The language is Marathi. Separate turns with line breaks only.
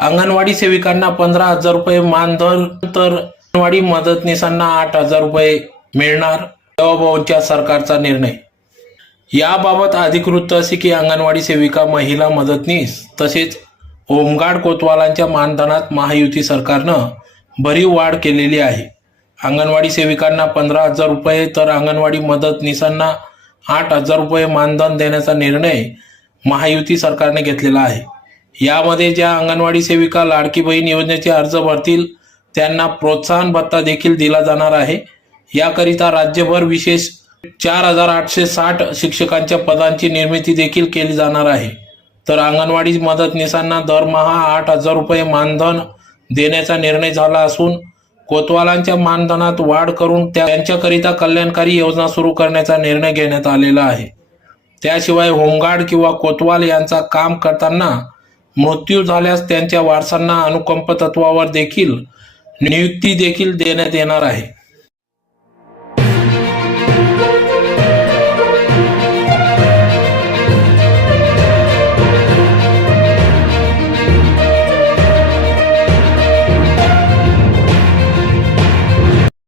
अंगणवाडी सेविकांना पंधरा हजार रुपये मानधन तर अंगणवाडी मदतनीसांना आठ हजार रुपये मिळणार भाऊच्या सरकारचा निर्णय. याबाबत अधिकृत असे की अंगणवाडी सेविका महिला मदतनीस तसेच होमगार्ड कोतवालांच्या मानधनात महायुती सरकारनं भरीव वाढ केलेली आहे. अंगणवाडी सेविकांना पंधरा हजार रुपये तर अंगणवाडी मदतनीसांना आठ हजार रुपये मानधन देण्याचा निर्णय महायुती सरकारने घेतलेला आहे. यामध्ये ज्या अंगणवाडी सेविका लाडकी बहीण योजनेचे अर्ज भरतील त्यांना प्रोत्साहन भत्ता देखील दिला जाणार आहे. याकरिता राज्यभर विशेष चार हजार आठशे साठ शिक्षकांच्या पदांची निर्मिती देखील केली जाणार आहे. तर अंगणवाडी मदतनीसांना दरमहा आठ हजार रुपये मानधन देण्याचा निर्णय झाला असून कोतवालांच्या मानधनात वाढ करून त्या- त्यांच्याकरिता कल्याणकारी योजना सुरू करण्याचा निर्णय घेण्यात आलेला आहे. त्याशिवाय होमगार्ड किंवा कोतवाल यांचा काम करताना मृत्यू झाल्यास त्यांच्या वारसांना अनुकंप तत्वावर देखील नियुक्ती देखील देण्यात येणार आहे.